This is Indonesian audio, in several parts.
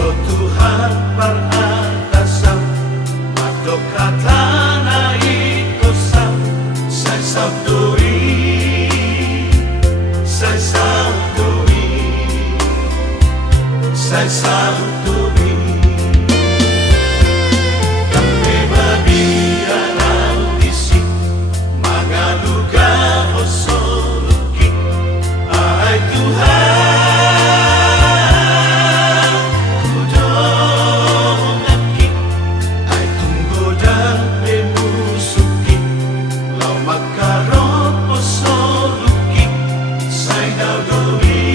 Lo Tuhan peratasan Madok katana ikosam Sai sabdoi Sai sabdoi Sai sabdoi Tapi babian audisi Magaluga osoluki Ai Tuhan Kudongaki Ai tunggu dan bemusuki Lau makarop osoluki Sai daudoi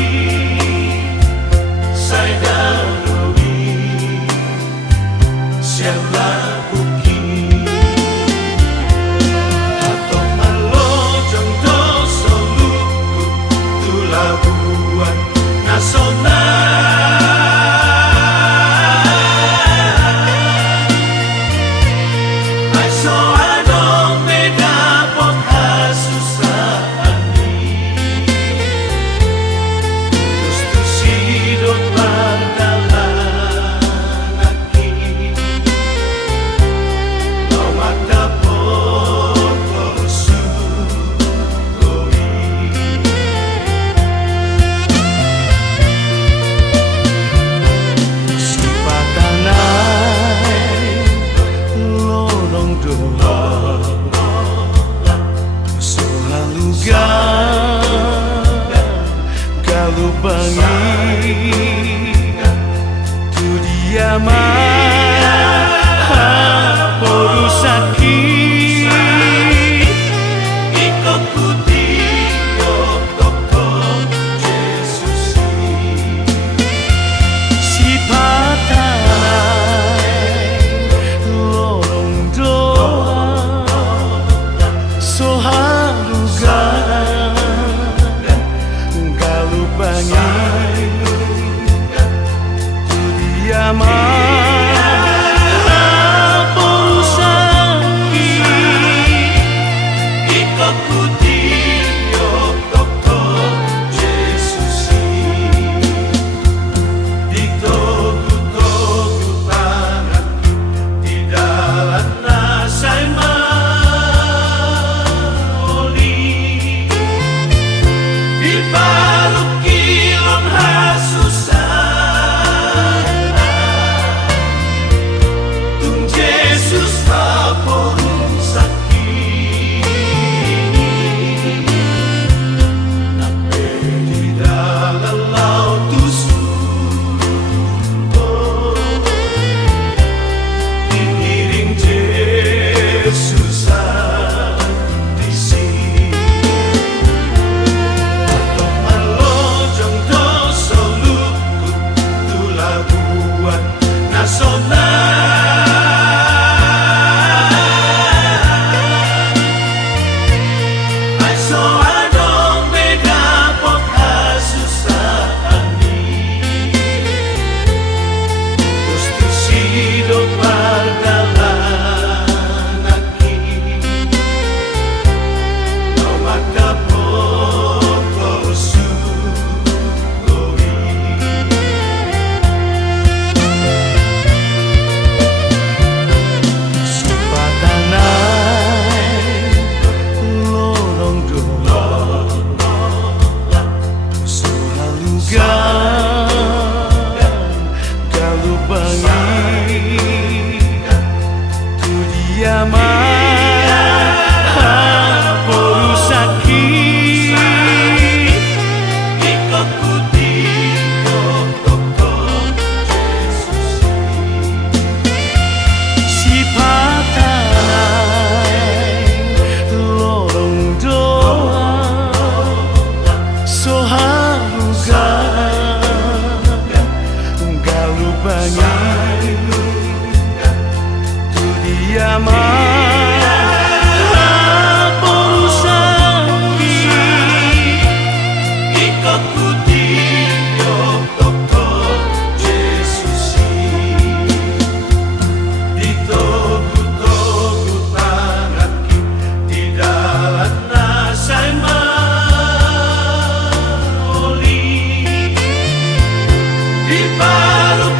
Sai daudoi Siapa buki Atau malojong doso luku Tulah buat nasional Ai soano medapot hasusani Gusto sidot pardalanaki Lau magdapot korsugoi Sipatanay lorong doa Sohalugan galubangi Tu dia porusaki Iko kuti doktor Jesus Si patanay lorong doa Sohalugan galubangi Tu dia porusaki Iko kuti doktor Jesus Ditogu-togu tangan Di dalam nasai maoli Di baluk kilon hasusan Tung Jesus vaporusaki Nape di dalam laut tusuko Diiring Jesus di sini Atau malojong doso luku Tulah buat nasional Ai soano medapot hasusani Gusto sidot pardalanaki Lau magdapot korsugoi Sipatanay lorong doa Sohalugan galubangi Tu dia porusaki Iko kuti doktor Jesus Si patanay lorong doa Sohalugan galubangi Tu dia porusaki Iko kuti doktor Jesus Ditogu-togu tangan Di dalam nasai maoli Di baluk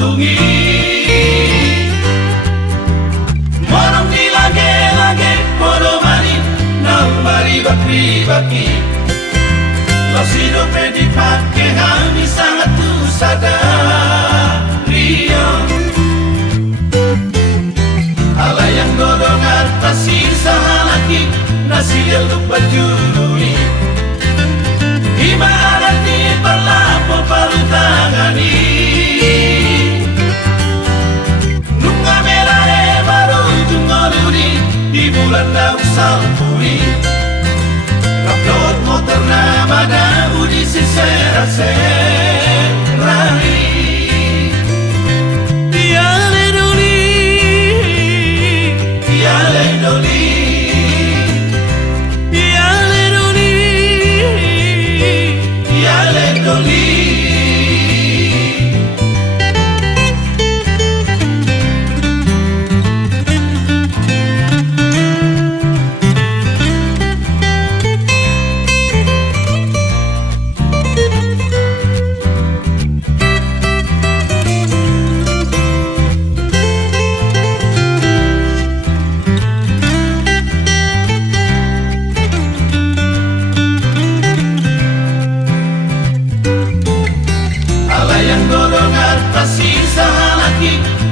tungi morong di lage-lage podo mani nambari bakri-baki lasido pedi pake kami sangat tu sadari ala yang godong atas sisa lagi nasi lupa jului Ima arati berlapo palu tangani Nunga merah baru jungoluri di bulan daun salpuri Upload motor nama daun di sisera-serari Tiale doli Tiale doli Tiale doli Tiale doli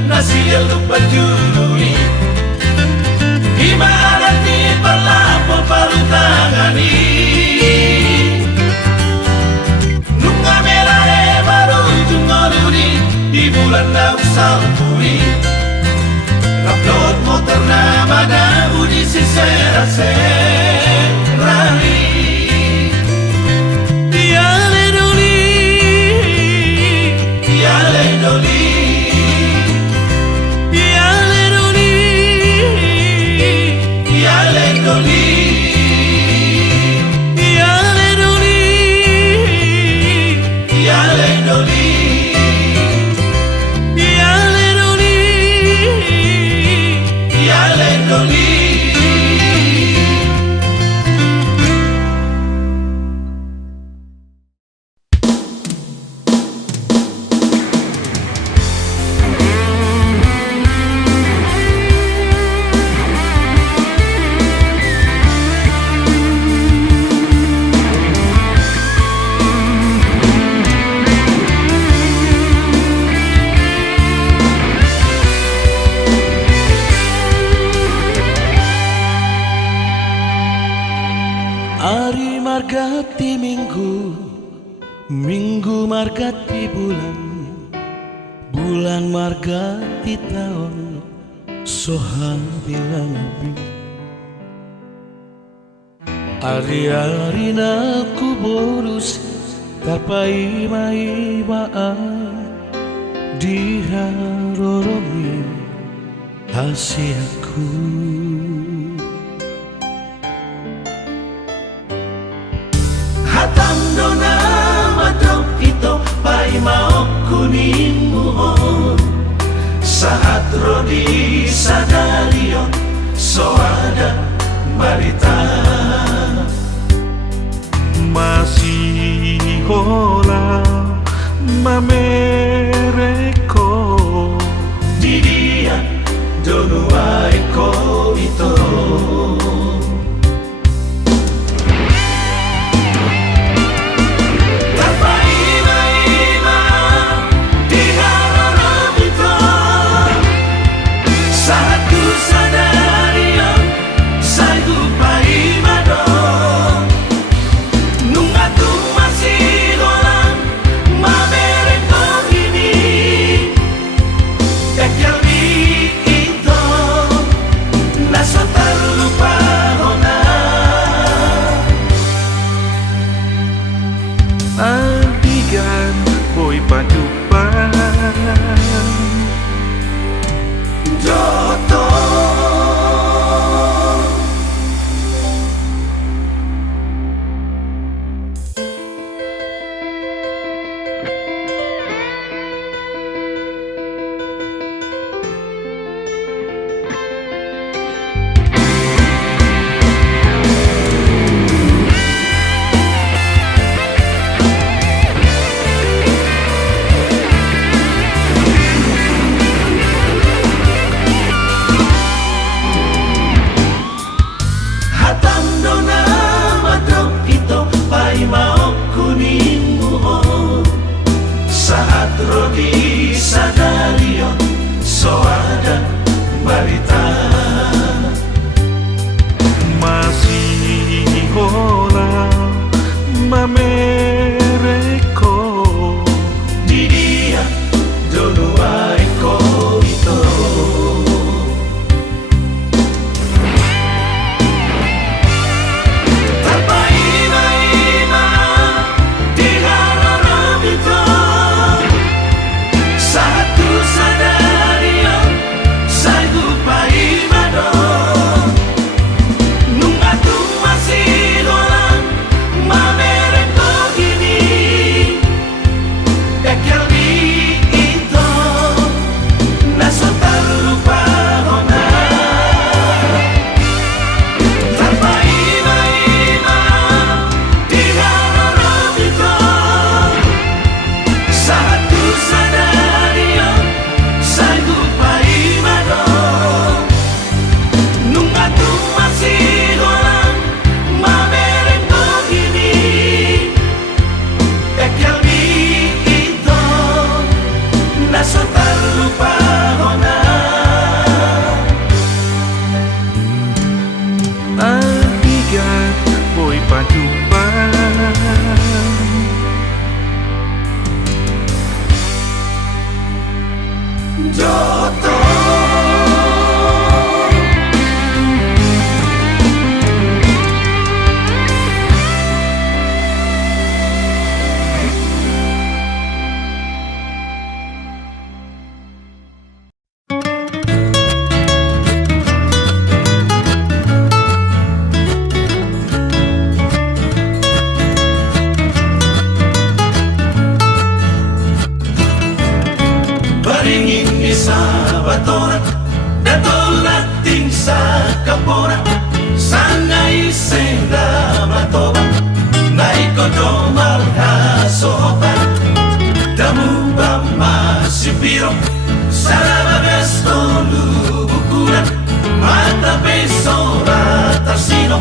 nasi lupa jului Ima arati berlapo palu tangani Nunga merah baru jungoluri di bulan daun salpuri Upload motor nama daun di sisera-serari Tiale doli Tiale doli Hari margati minggu, minggu margati bulan, bulan margati tahun, sohan bilang bi. Hari-hari naku bolos, tapai mai baan, diharoromi hasiaku. Hatandona madok ito pai mau kuning muhon saat rodi sadario so ada barita masih hola mamereko di dia donua eko itu Nunga tu masih golang, mamereko ini. Naso terlupa hona Ahigat boy padupan Joto Paringin ni sa batorak Datulating sa kaporak Sangay senda matoba Naikodom sohotan Damu ba masipiro Sarabagas ko lubukulan Mata besora tarsino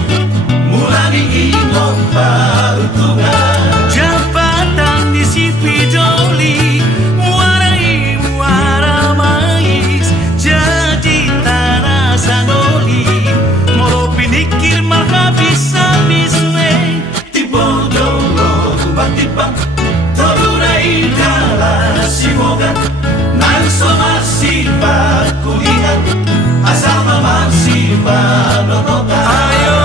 Mula diingon pautungan Jabatan di si Pidoli Muarai muara mais Jadi tanah sanoli Moro pinikir habis-habis we Tibodolo batipang Torunai dala simogan Nanso masih kulihat Asal masih nonokan Ayo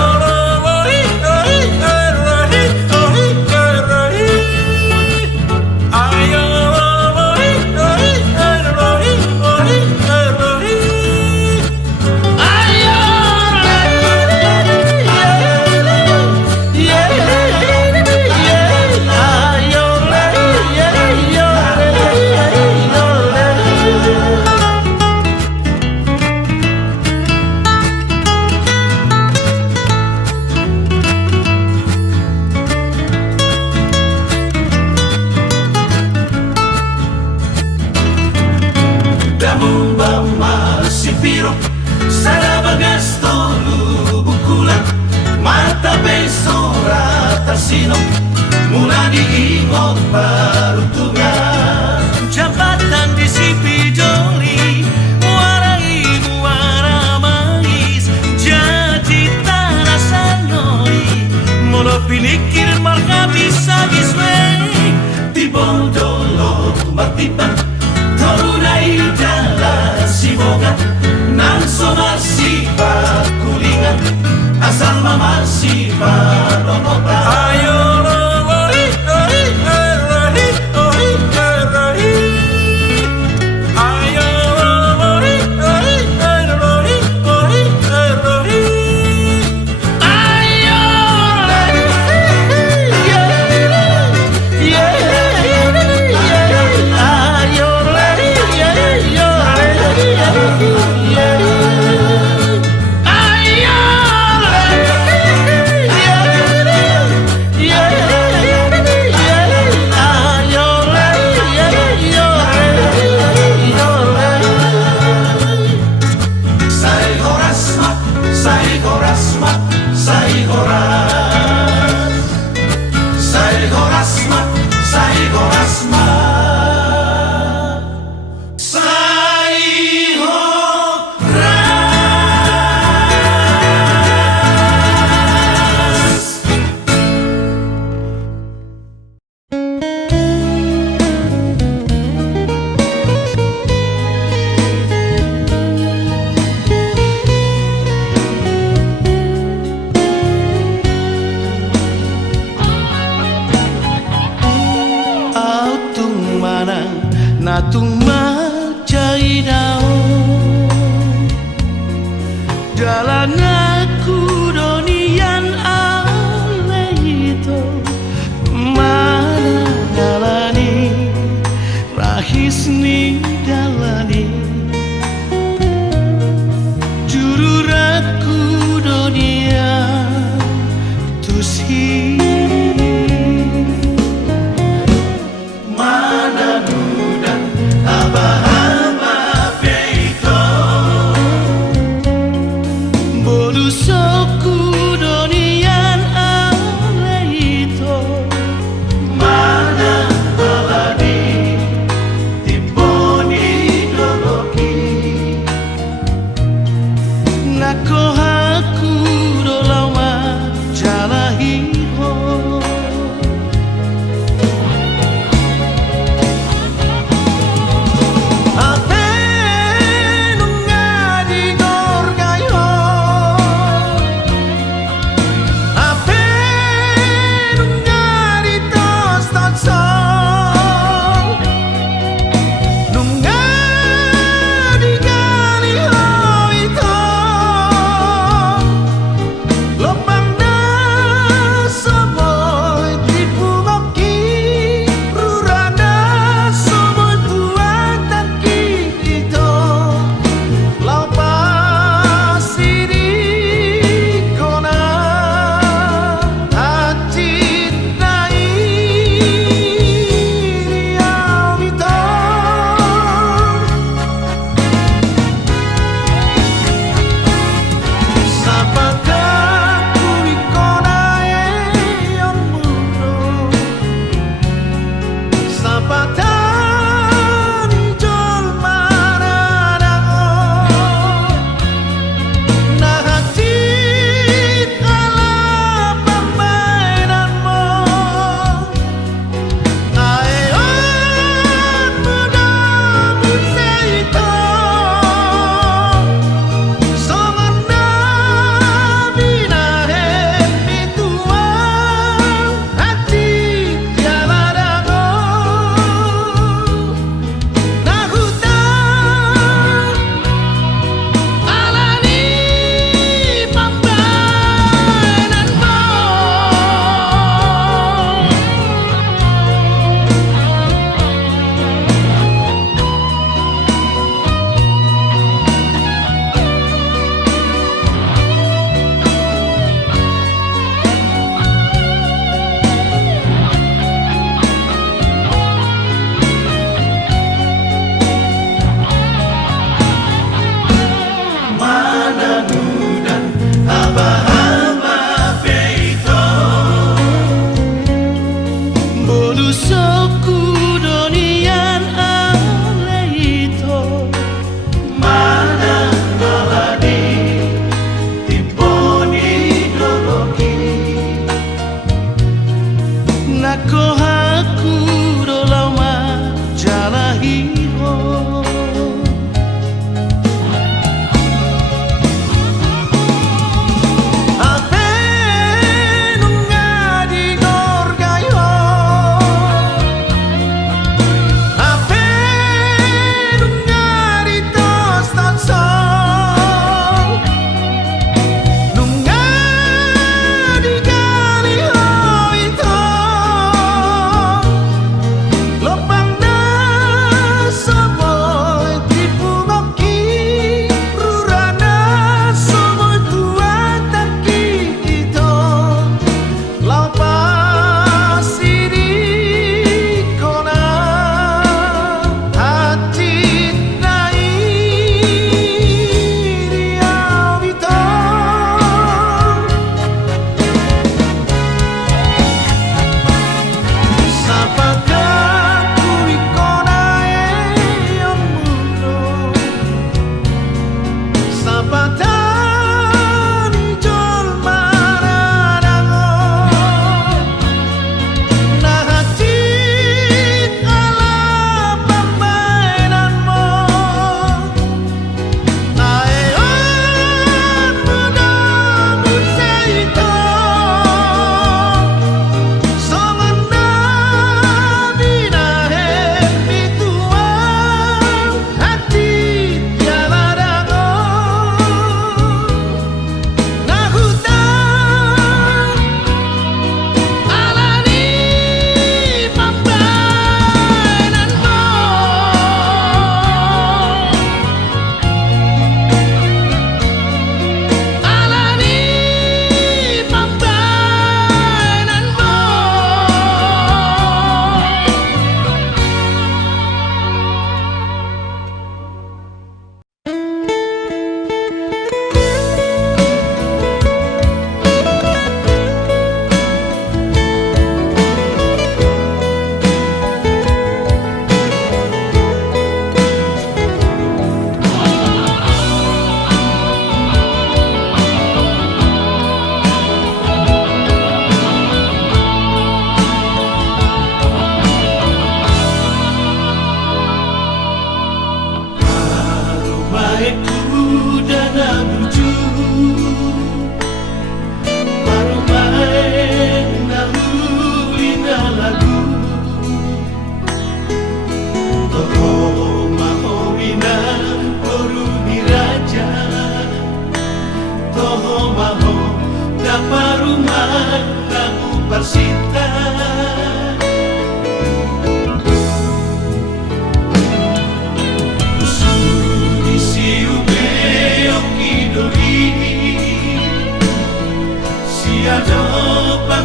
Damumba masipiro Sarabagas tolu bukulan Mata besora tarsino Mula diingot peruntungan Jabatan di si Pidoli Muarai muara mais Jadi tanah sanoi Molo pinikir habis-habis we Tibodolo matipan Torunai jalan simogan Nanso masih kulingan Asal masih nonotan Ayo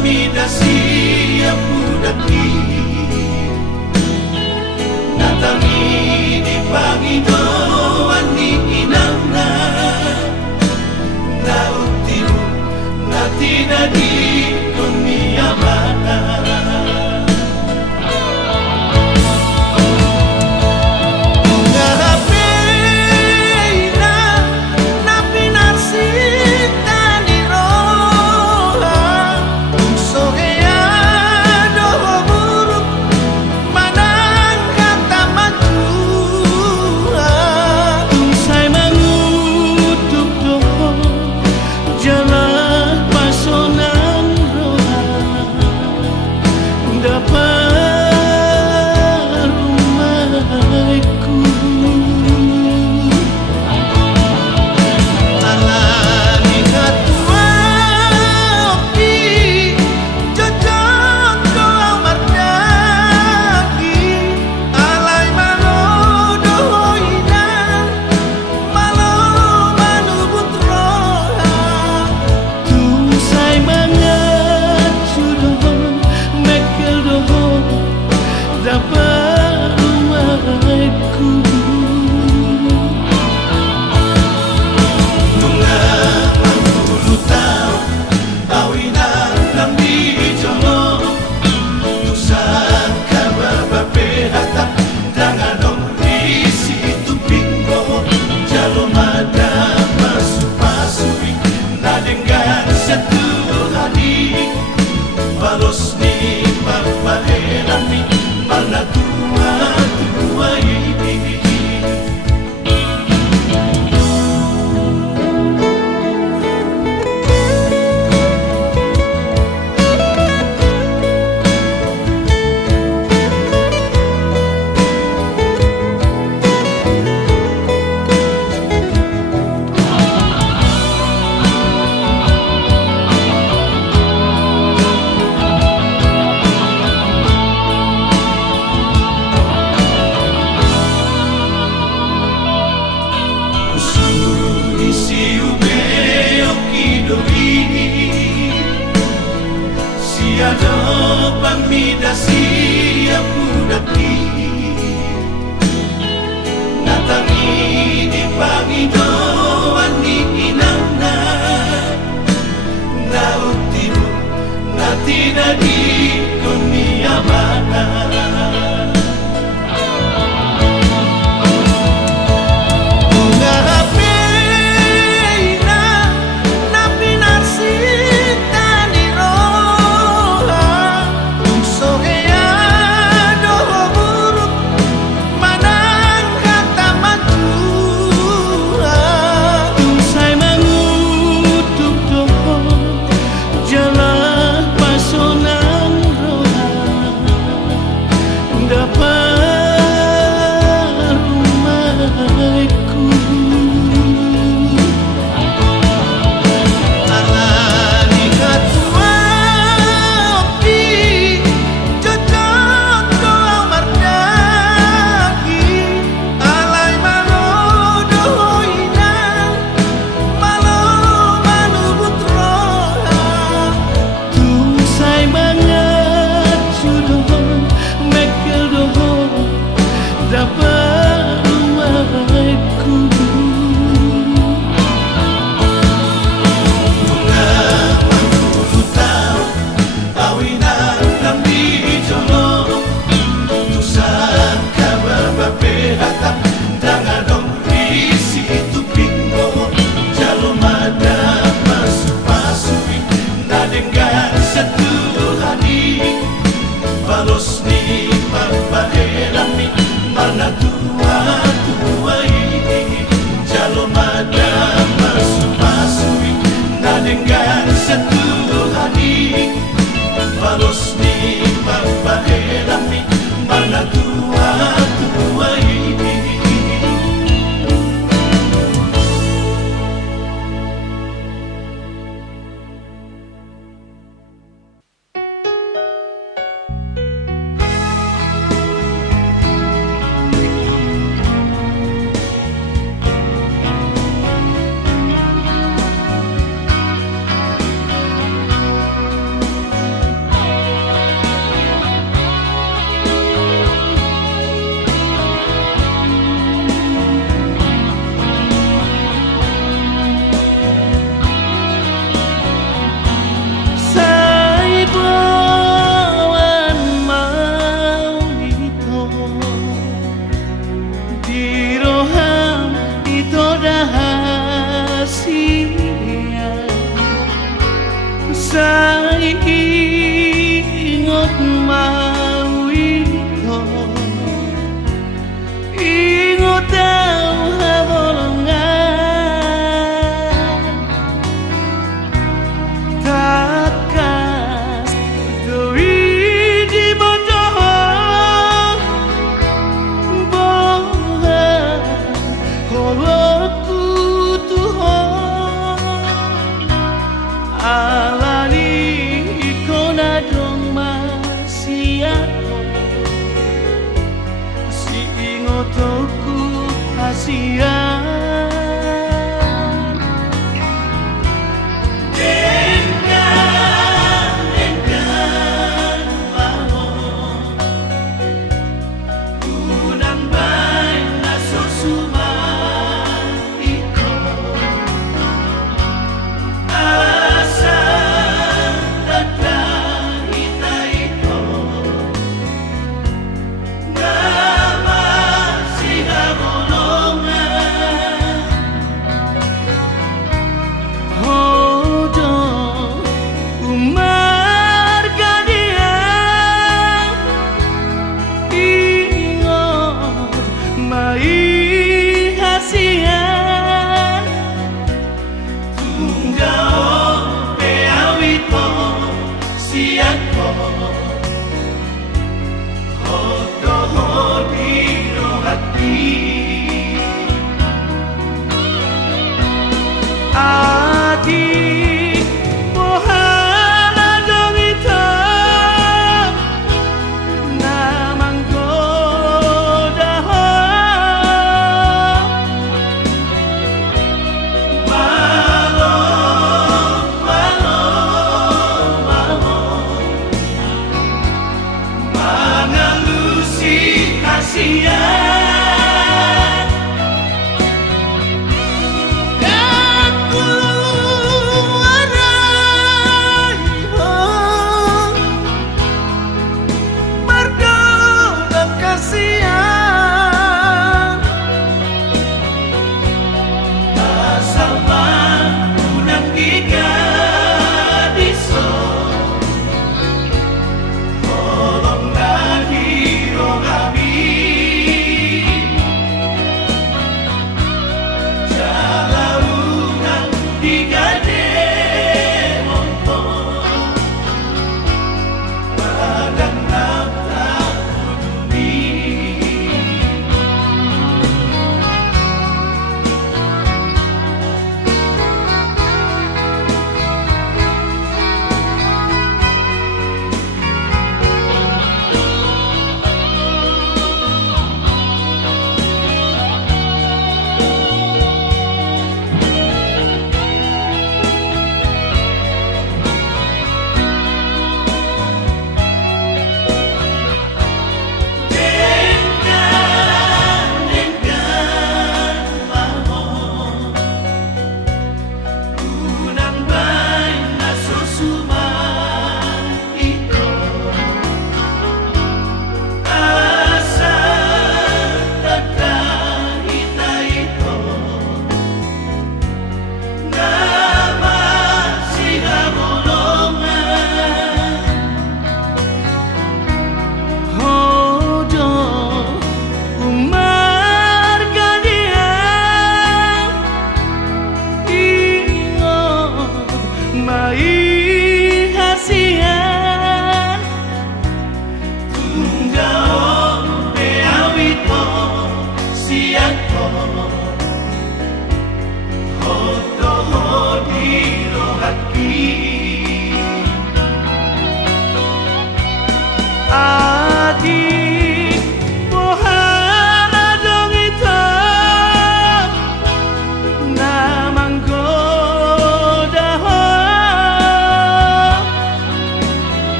pamidasi apudaki natangi di Panginoon ni inangna nautimu natinadi kuniyamana Balos ni papahelami mana tua ini siado pamidasi apudaki natangi di Panginoon ni inangna nautimu natinadi kuniyamana so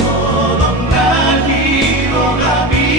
Tolonglah diri kami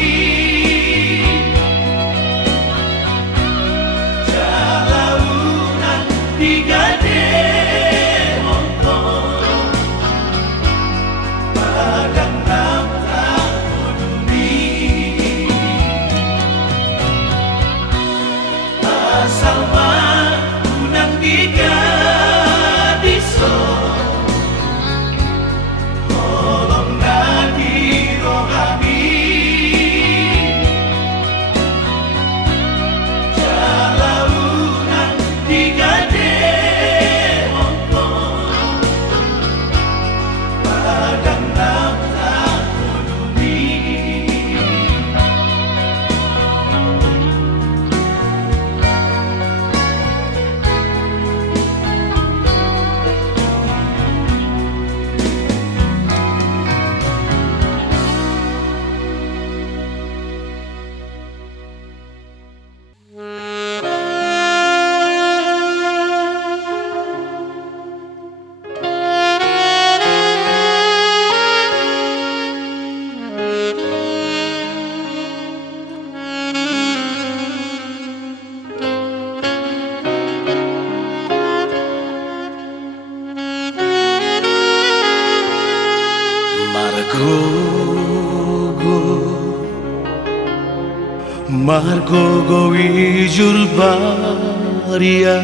Margogo wijul baria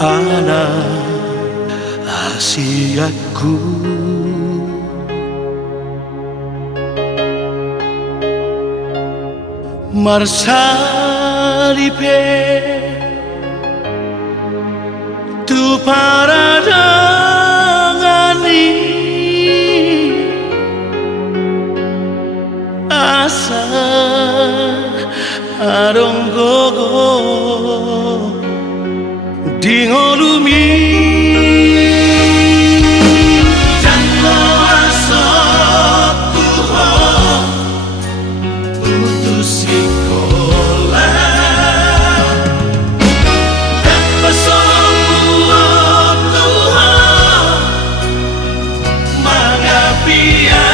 ana asiatku marsalipe tu paradangani asa aronggogo dingolumi jango asoku ho putus sekolah dan pesomu Tuhan mengabia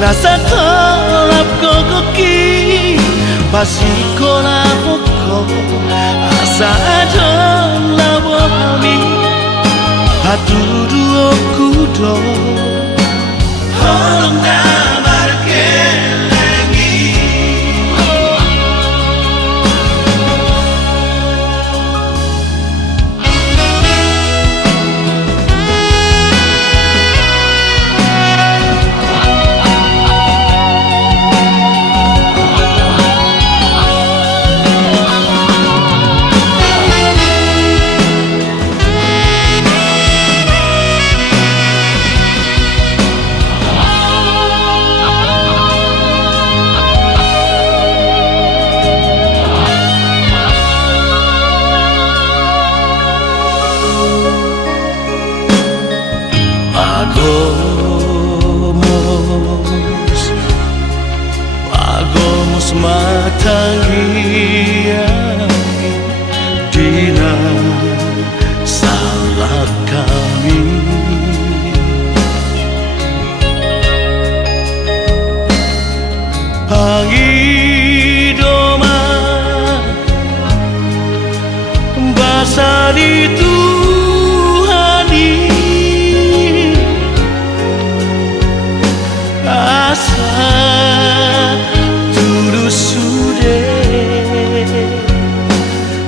nasa kolap kokoki pasikola poko asa adon lawo kami hatudu okudo holong damar kelengi Agomos matangia dina salah kami pangidoma basari Tuhani asa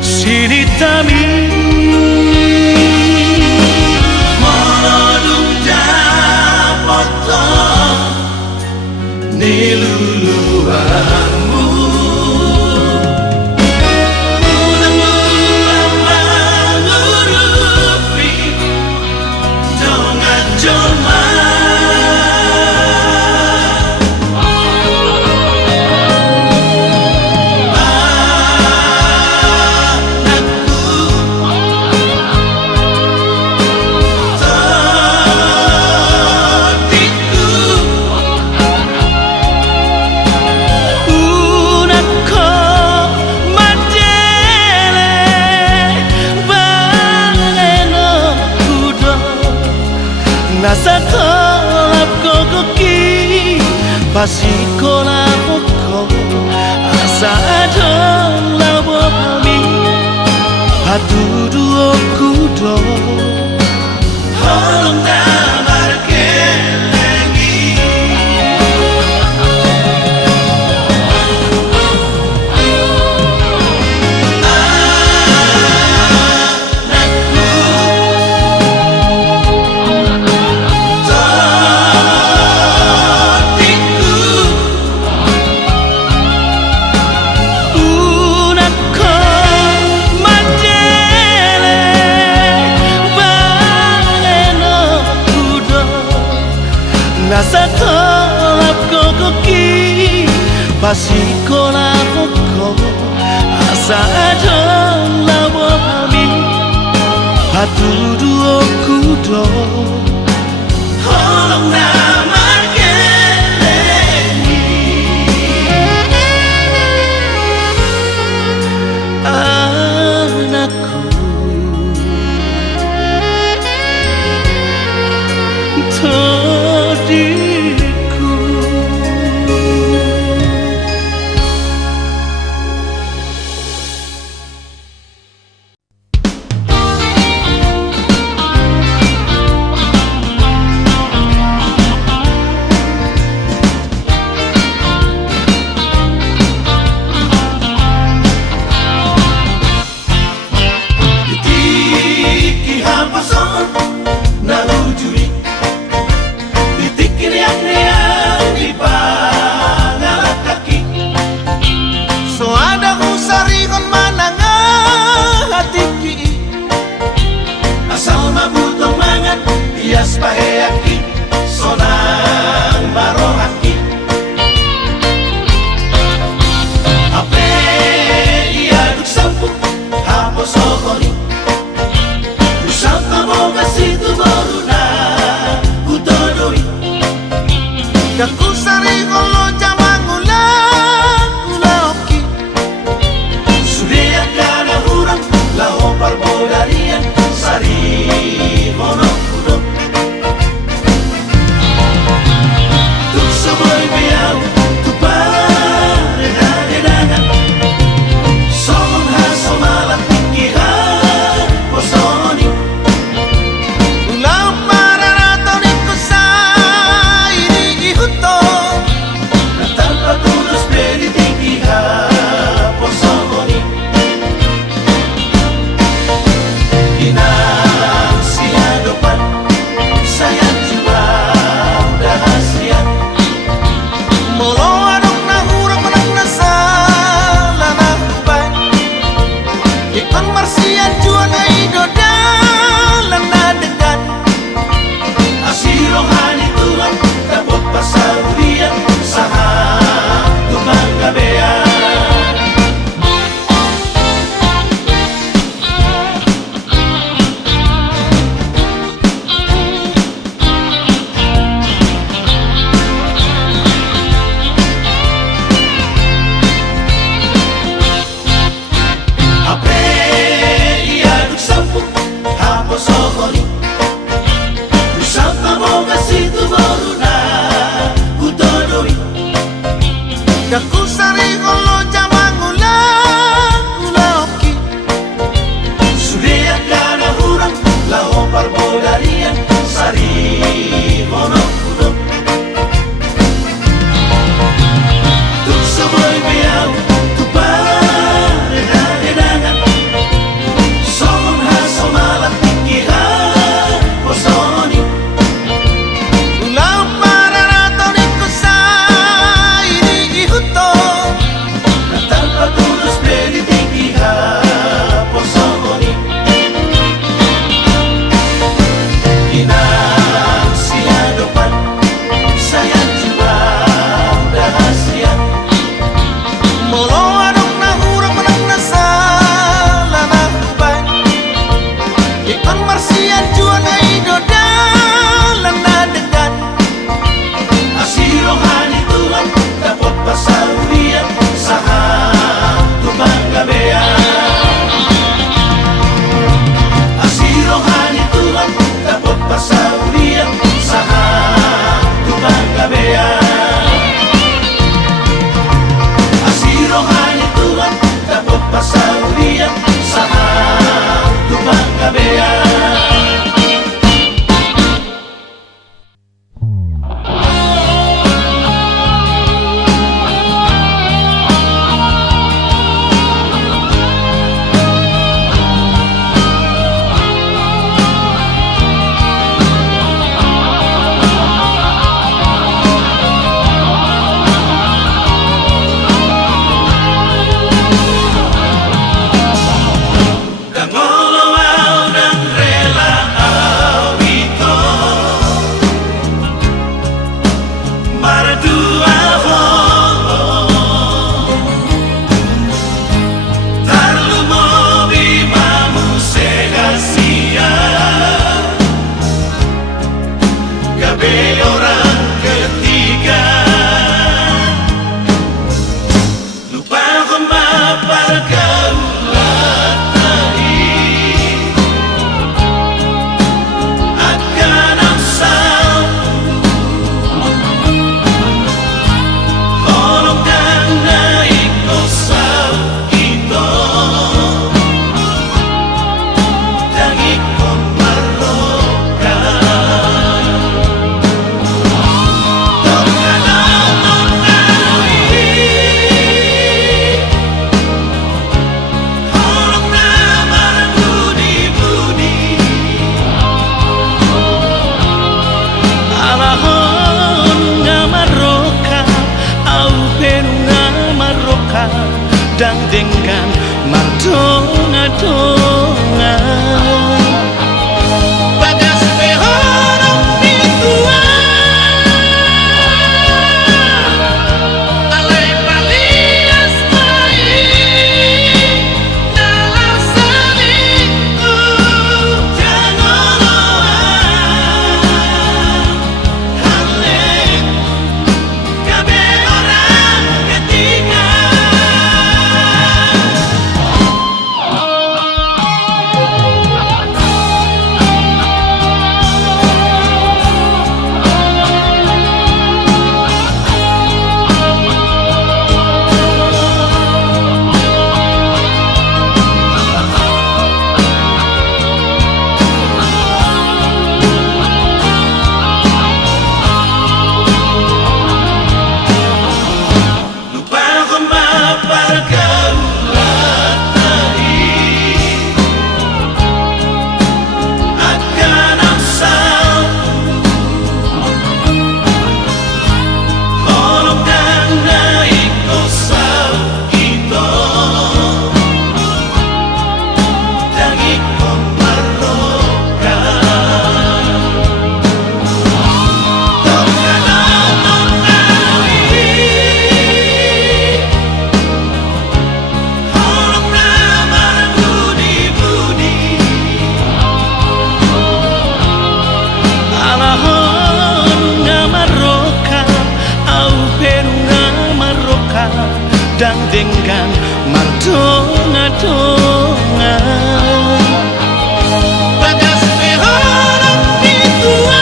Sinitami Molodung dapotong niluluanmu Mudamu mengurupi dongan joma nasa kolap kokoki pasikola poko asa adon lawo kami hatudu okudo holong damar kelengi nasa kolap kokoki pasikola poko asa adon lawo kami hatudu okudo holong damar kelengi Inang dangdengkan mardonga-donga bagas mehorok pitua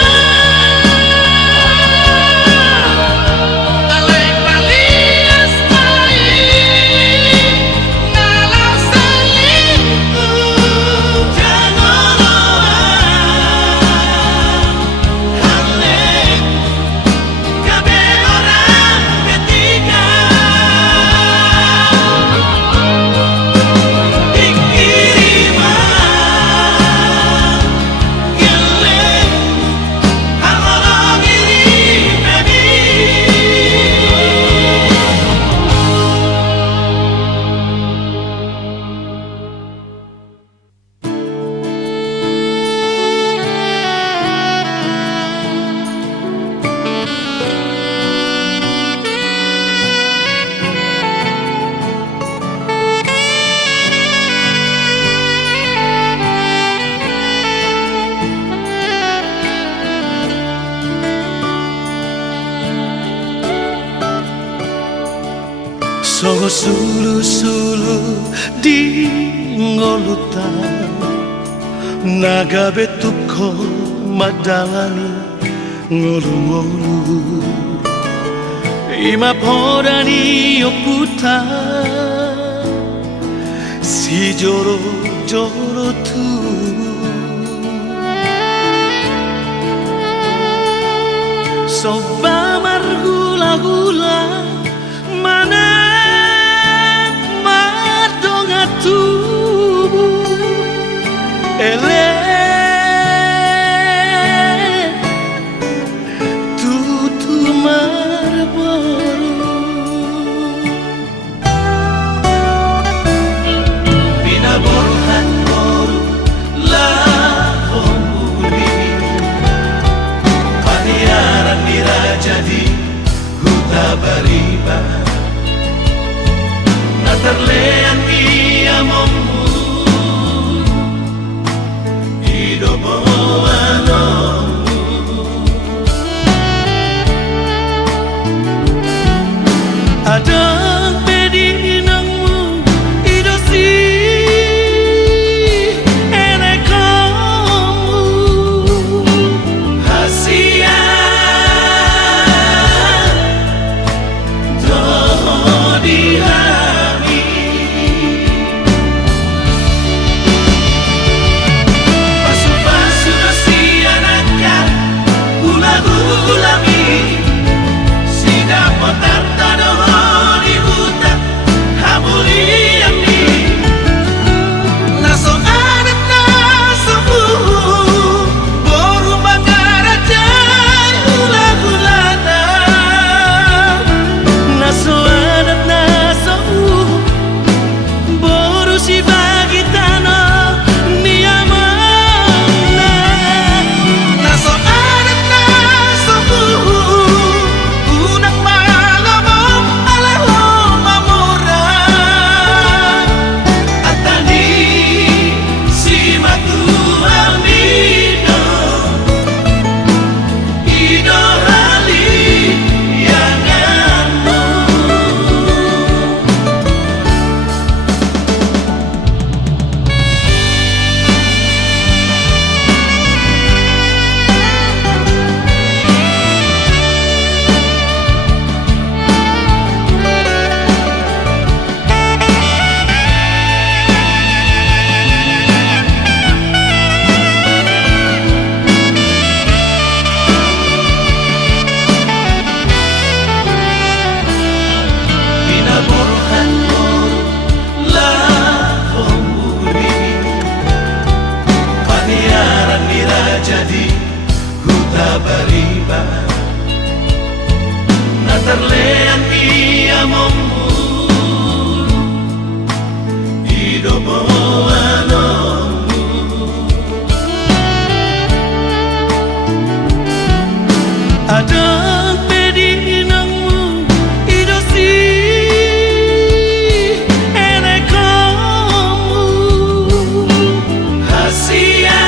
alai palias tai nalau selingkuh jangan haleng kabe orang ketiga Songo sulu-sulu di ngoluta naga betuko madalani ngolu-ngolu ima podani oputa si joro-joro tu soba margula-gula mana ele tutu marboru bina borhan boru la komburi paniaran dirajadi huta bariba natarlean diamomu Adang pedi nangmu idosi ene kamu hasia doh dihami pasu-pasu nasi anaknya hula-hulami sida potar tadoh jadi huta bariba natarlean ia momu idoboanomu adang pedi nangmu idosi ene kamu hasia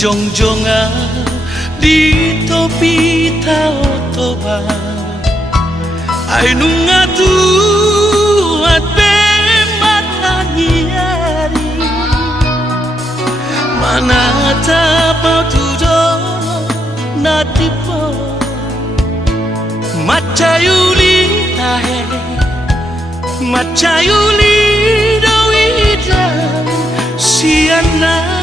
Jongjonga di topi tau toba ai nunga tu at bemat angiari mana tapau tudo natipo macayuli tahe macayuli dawida sianada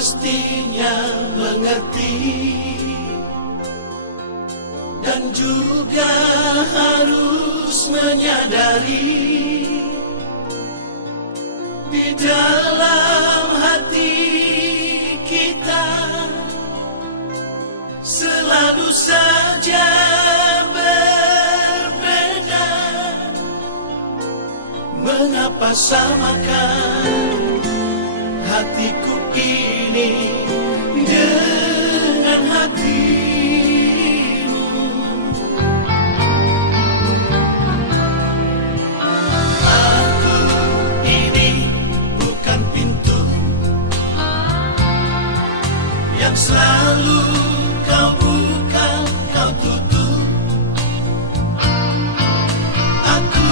mestinya mengerti dan juga harus menyadari dalam hati kita selalu saja berbeda. Mengapa samakan hatiku ini dengan hatimu? Aku ini bukan pintu yang selalu kau buka, kau tutup. Aku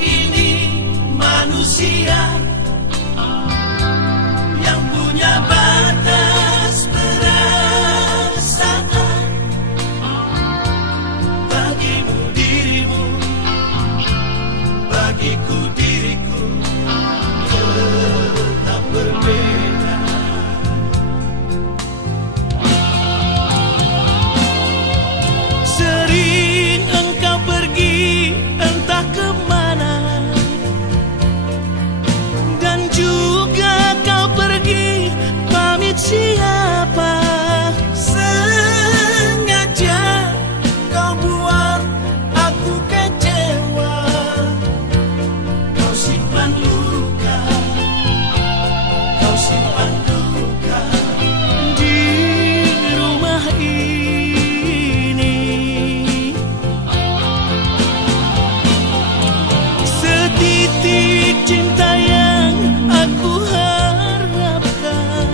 ini manusia yang punya batas perasaan. Bagimu dirimu, bagiku diriku tetap berbeda. Sering engkau pergi entah kemana, dan juga kau pergi pamit siapa. Sengaja kau buat aku kecewa. Kau simpan luka, kau simpan duka di rumah ini. Setitik cinta yang aku harapkan,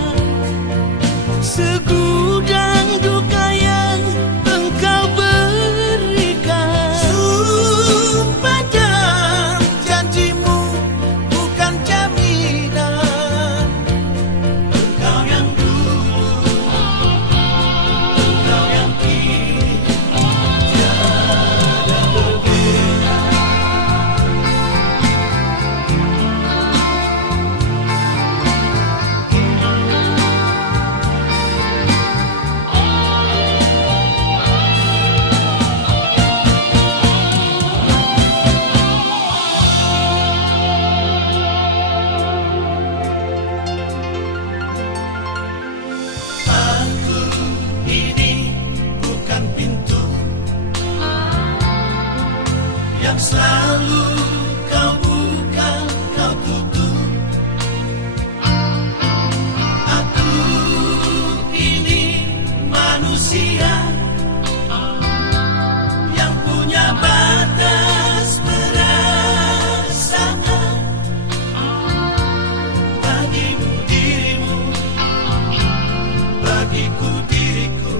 segudang duka yang engkau berikan. Sumpah dan janjimu bukan jaminan. Engkau yang dulu, engkau yang kini, tiada berbeda. Aku ini bukan pintu yang selalu kau buka, kau tutup. Aku ini manusia yang punya batas perasaan. Bagimu dirimu, bagiku diriku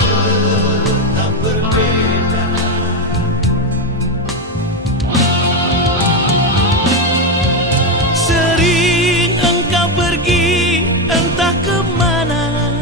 tetap berbeda. Sering engkau pergi entah kemana,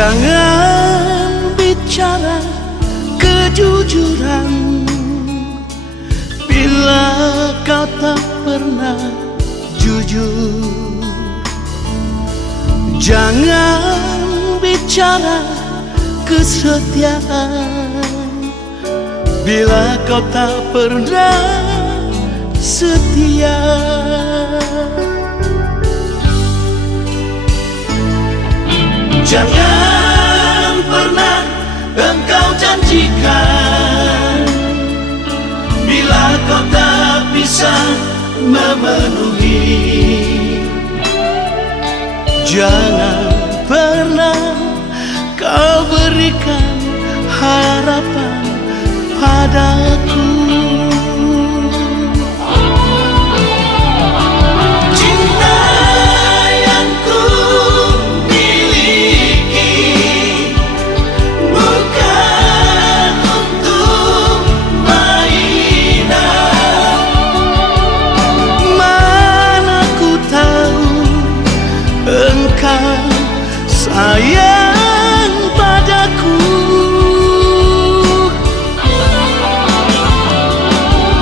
Jangan bicara kejujuran bila kau tak pernah jujur. Jangan bicara kesetiaan bila kau tak pernah setia. Jangan pernah engkau janjikan bila kau tak bisa memenuhi. Jangan pernah kau berikan harapan padaku. Sayang padaku,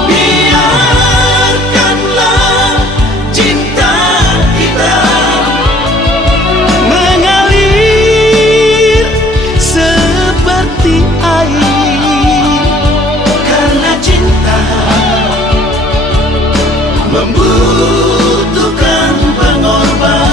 biarkanlah cinta kita mengalir seperti air, karena cinta membutuhkan pengorbanan.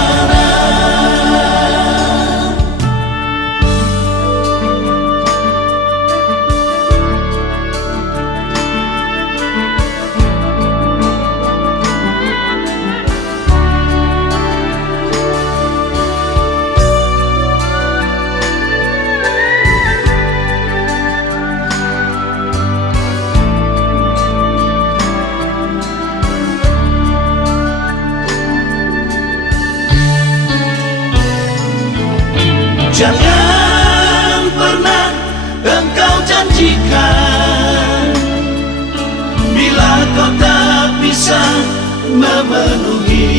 Jangan pernah engkau janjikan bila kau tak bisa memenuhi.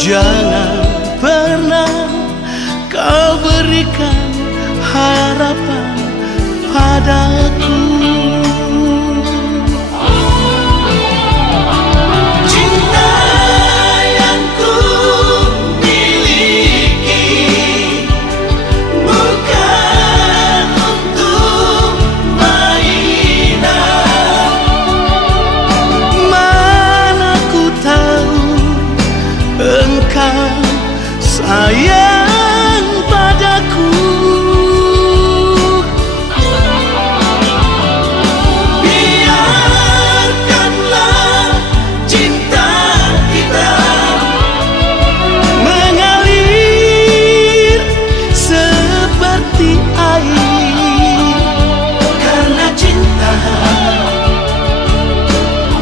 Jangan pernah kau berikan harapan padaku. Sayang padaku, biarkanlah cinta kita mengalir seperti air, karena cinta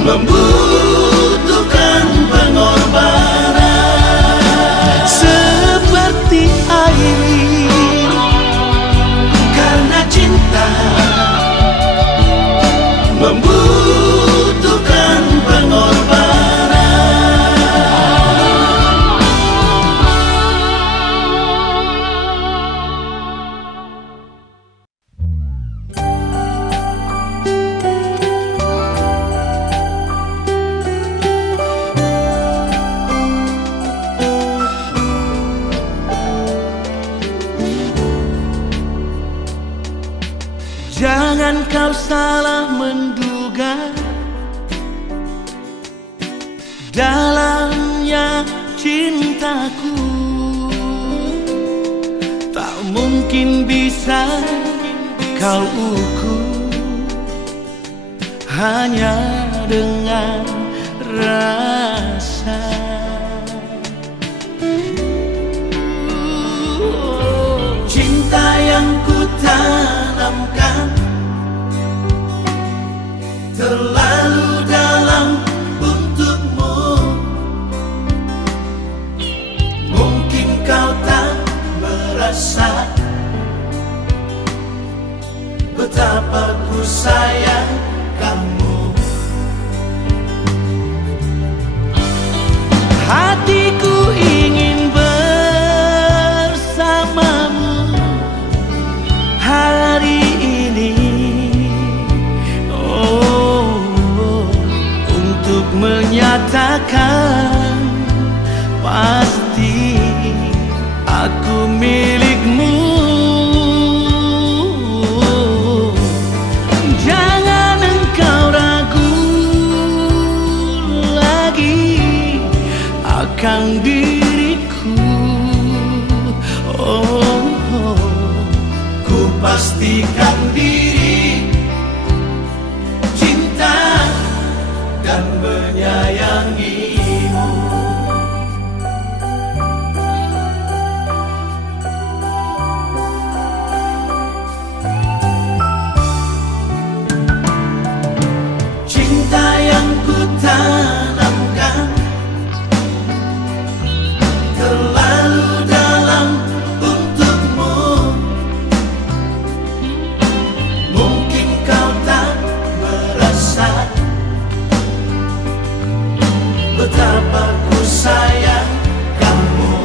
membutuhkan pengorbanan. Karena cinta membutuhkan pengorbanan. Jangan kau salah menduga dalamnya cintaku, tak mungkin bisa kau ukur hanya dengan rasa. Cinta yang ku tanamkan terlalu dalam untukmu. Mungkin kau tak merasa betapa ku sayang kamu. Hatiku ingin menyatakan pasti aku milikmu. Jangan engkau ragu lagi akan diriku. Ku pastikan diri, cinta dan menyayangimu. Cinta yang ku tanamkan terlalu dalam untukmu. Mungkin kau tak merasa betapa ku sayang kamu.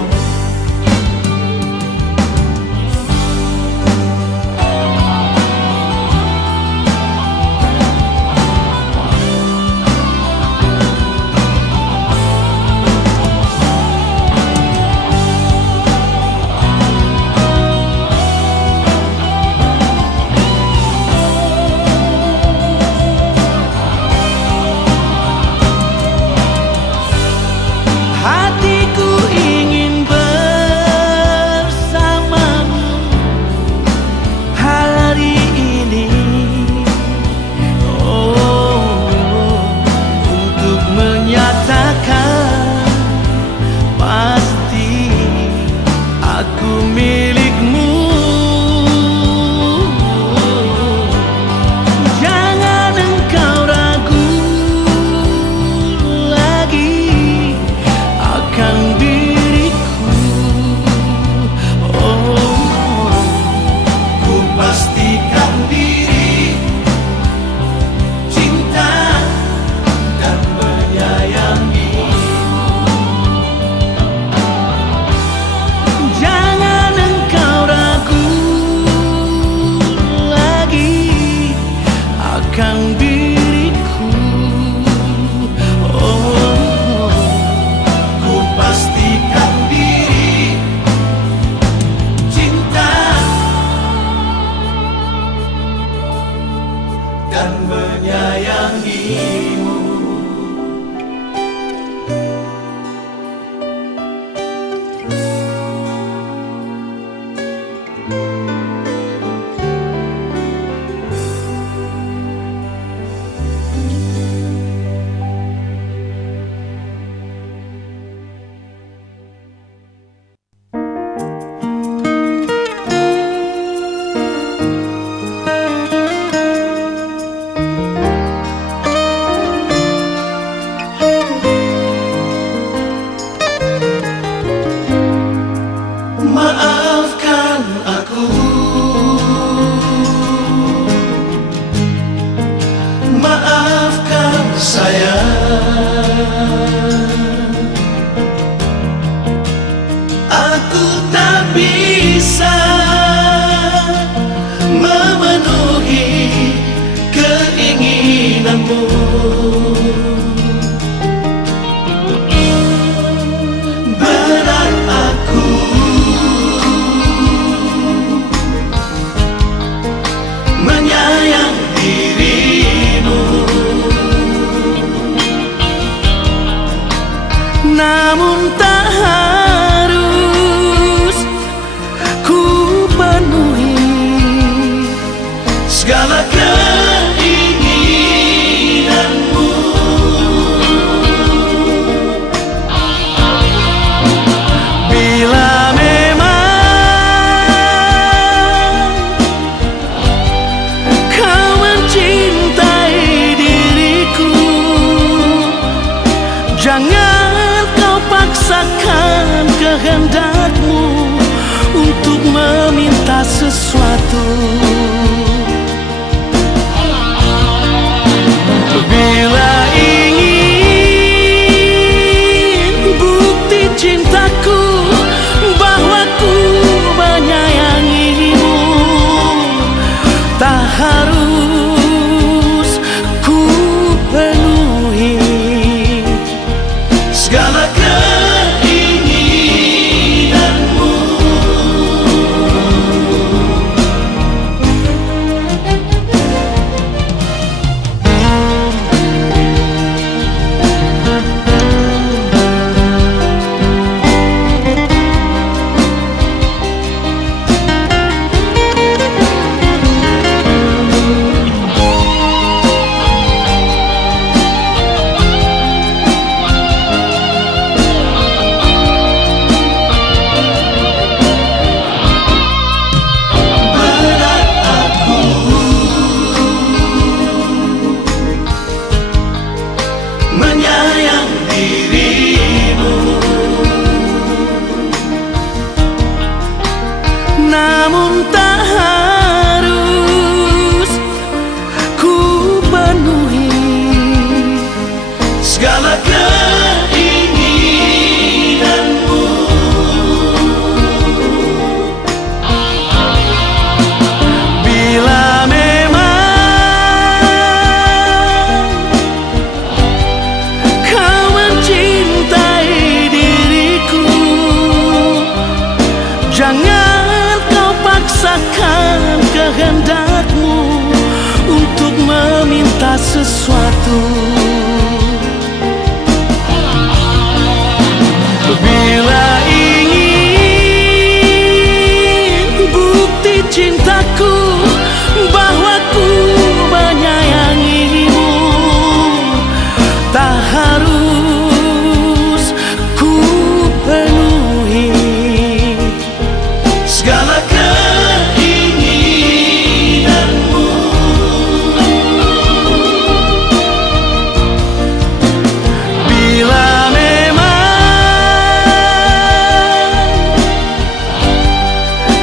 Hatiku ingin bersamamu hari ini, untuk menyatakan pasti aku milikmu. Jangan engkau ragu lagi akan diriku. Ku pastikan diri, cinta dan menyayangimu. Jangan engkau ragu lagi akan diriku. Ku pastikan diri, cinta dan menyayangimu. Maafkan aku, maafkan saya. Aku tak bisa memenuhi keinginanmu. Berat aku menyayang dirimu, namun tak harus ku penuhi segala keinginanmu. Bila memang kau mencintai diriku, jangan kau paksakan kehendakmu untuk meminta sesuatu. Bila ingin bukti cintaku bahwa ku menyayangimu, tak harus ku penuhi sesuatu. Bila ingin bukti cintaku bahwa ku menyayangimu, tak harus ku penuhi segala keinginanmu. Bila memang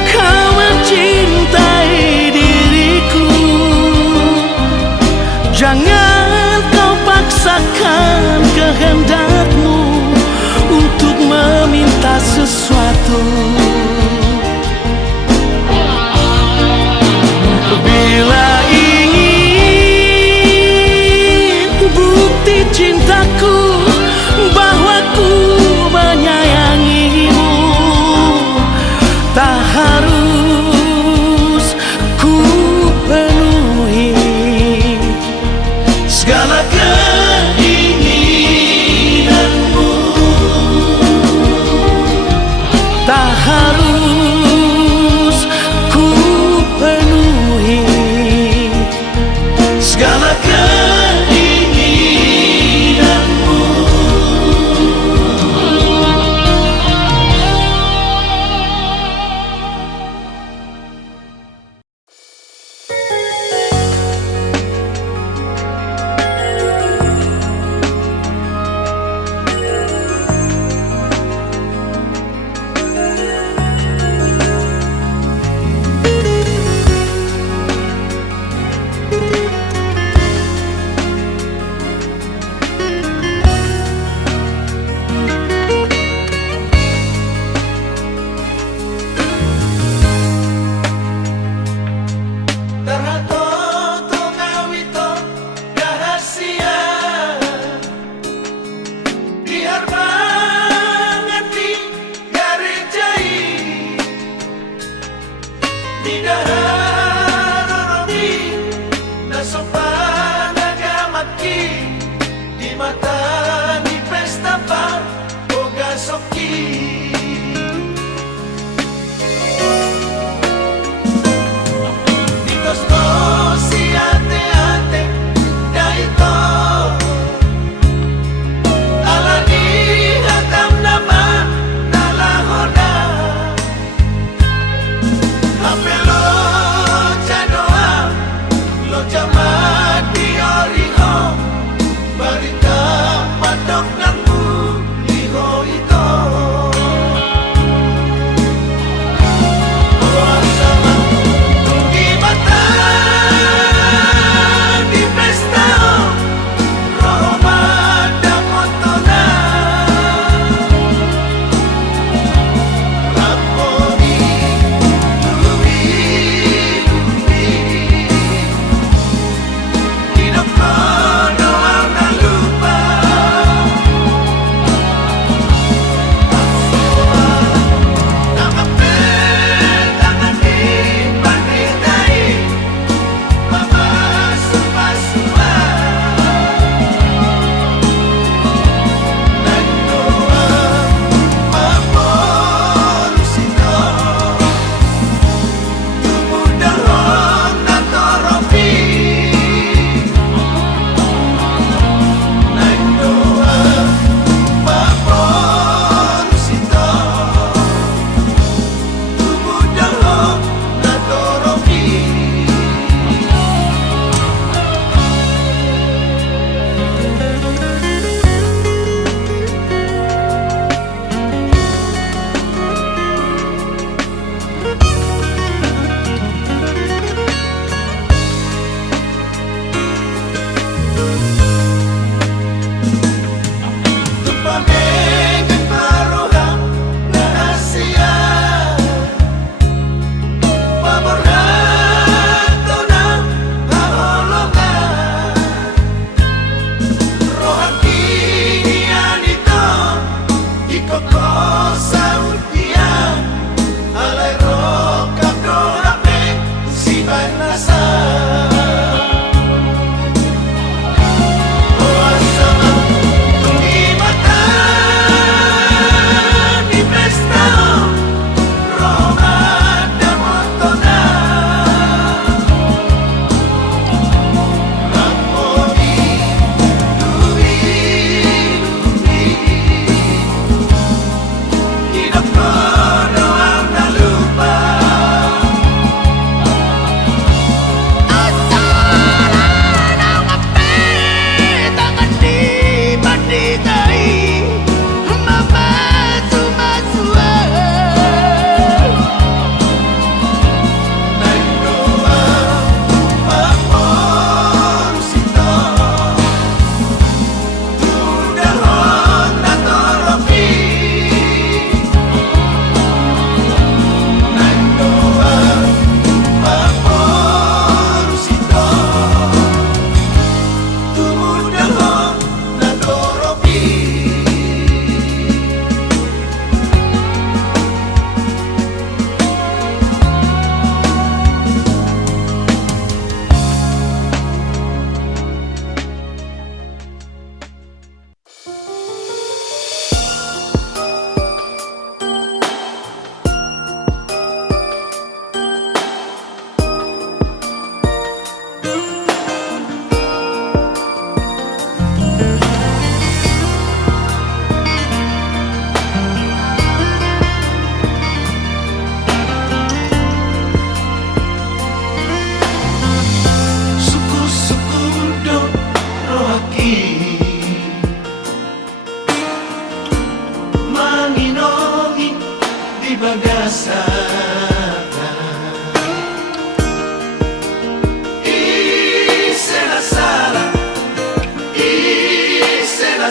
kau mencintai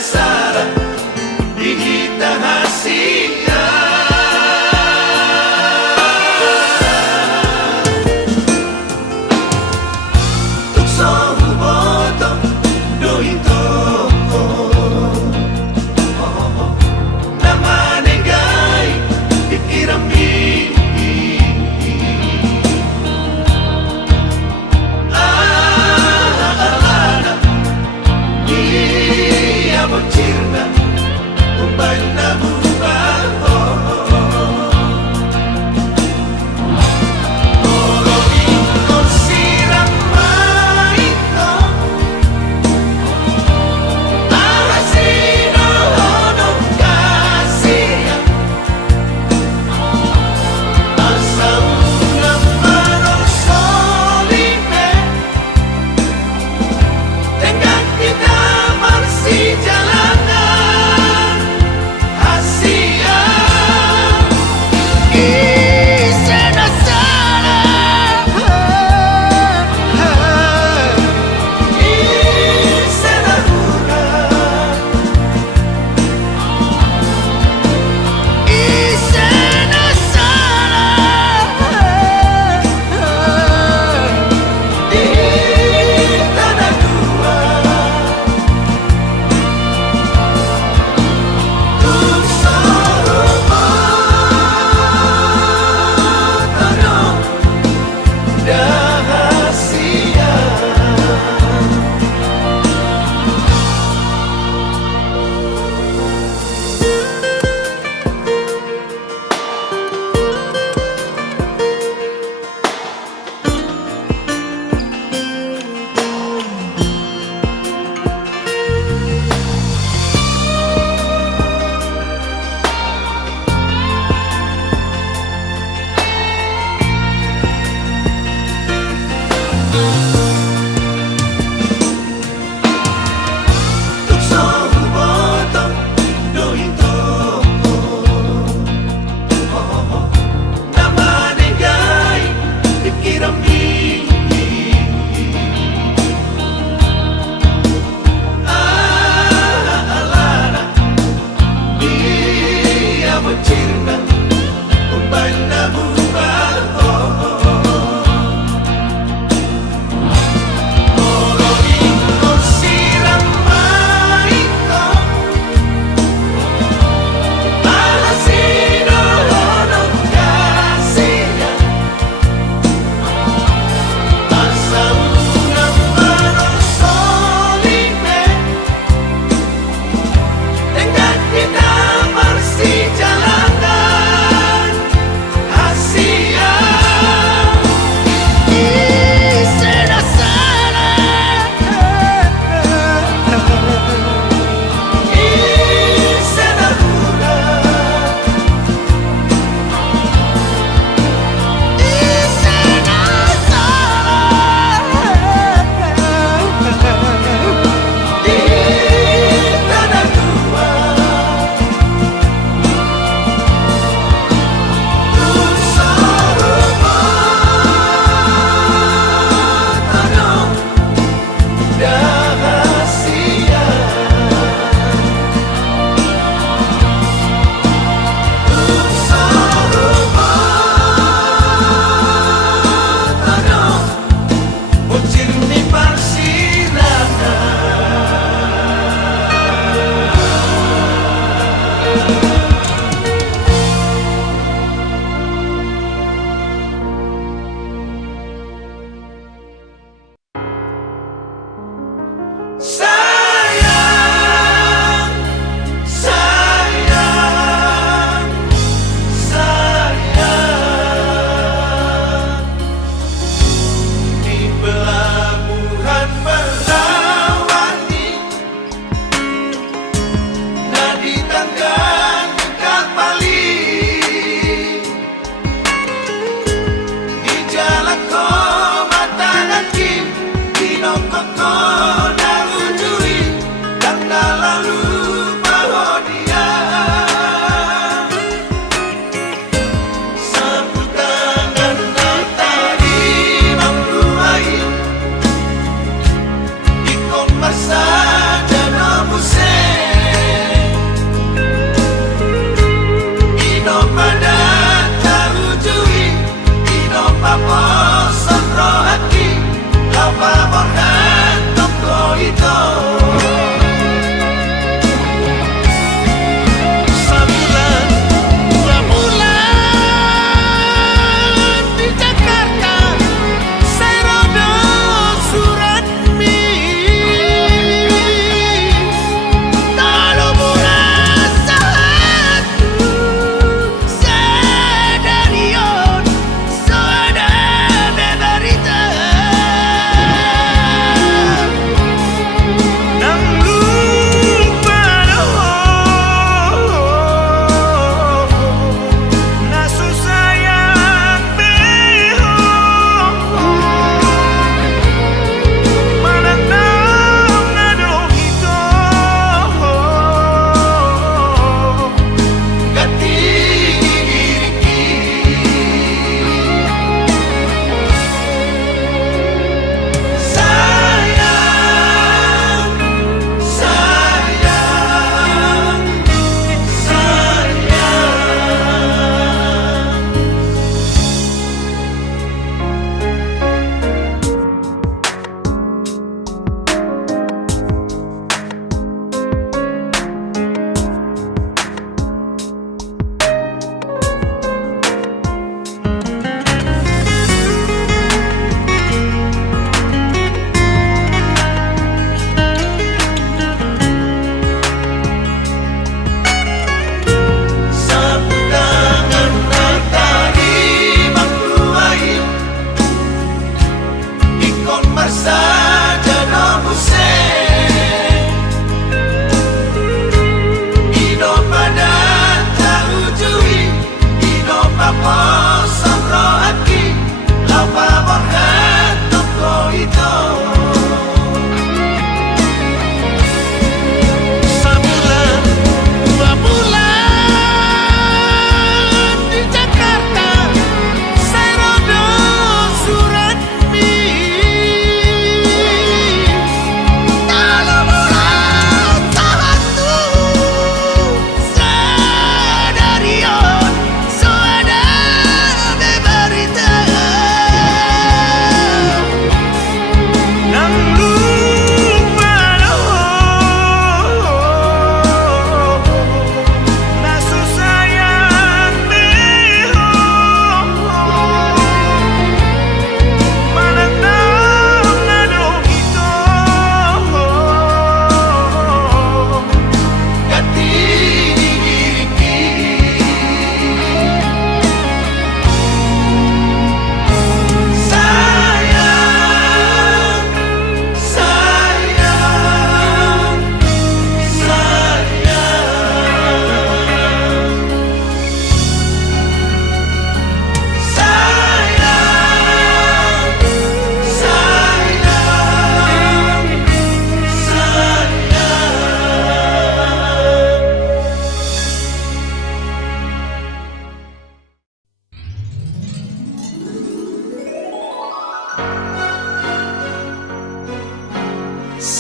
Sara Ihita Hasina Tukso Huboto Dohito Namanegay Ikirami Alana Iya Botirna Umbay Namu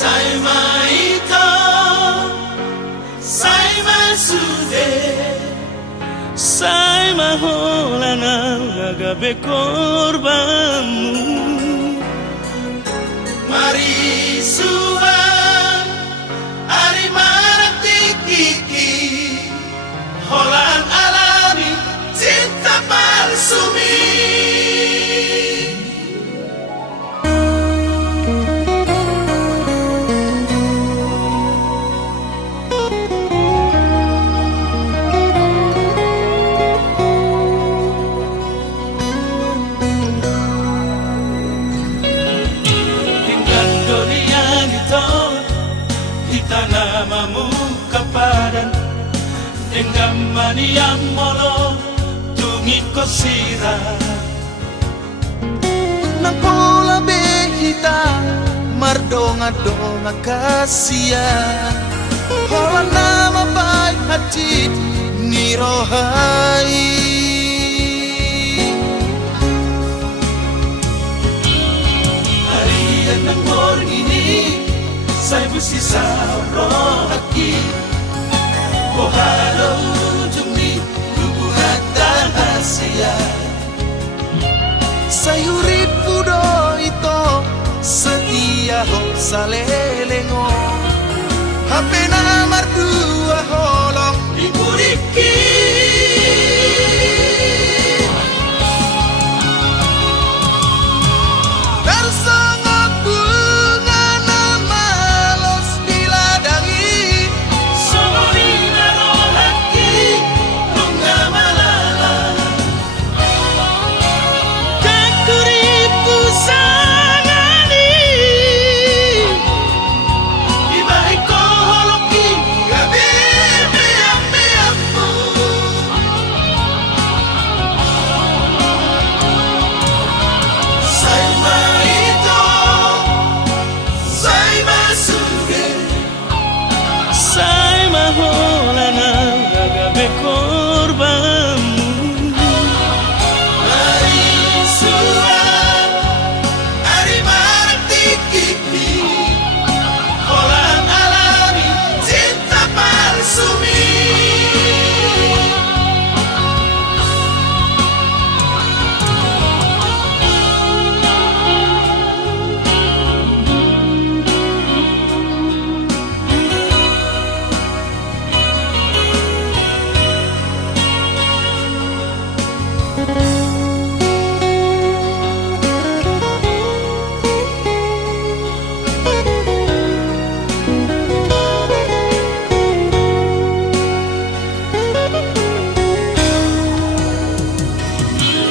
Sai maito, sai masude, sai mahola ng agabe korbanmu. mari suwan, ari maratikiki, holan alami, cinta palsu mi. Namamu kapadan dengan maniam molo tungit ko sira nang pola behita mardonga-donga kasia hola nama bai hajit ni rohai Harian ng morgini, sai busisa rohaki, pohalo jumi lubuhat rahasia. sayurit pudo ito setia ho salelengo hape na mardua holong Iburiki tersongot bunga nama los diladangi Somorina rohaki, bunga malala. kakuripu sangani Ibahay ko holoki, gabi meyang-meyangmu. Sai maito, sai masuge, sai mahola ng agabe korbanmu. mari suwan, ari maratikiki, holan alami, cinta palsu mi.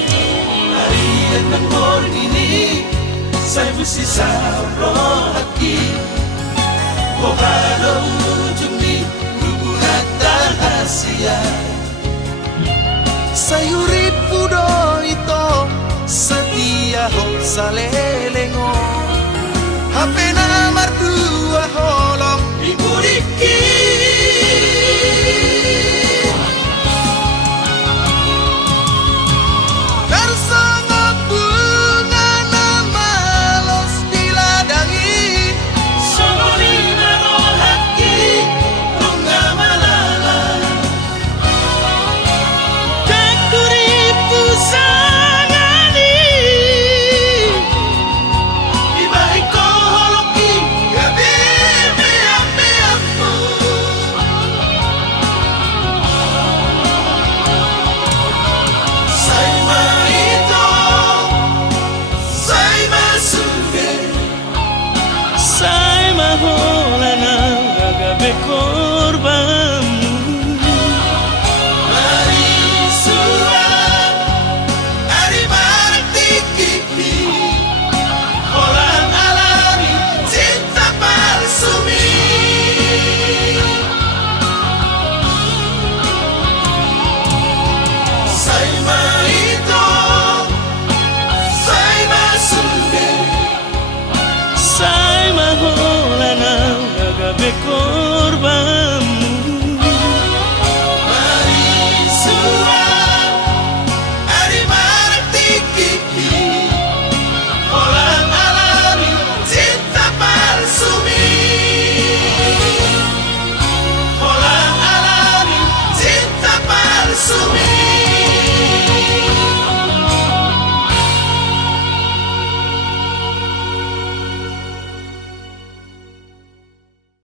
Harian ng morgini, sai busisa rohaki, pohalo jumi lubuhat rahasia. sayurit pudo ito setia ho salelengo hape na mardua holong Iburiki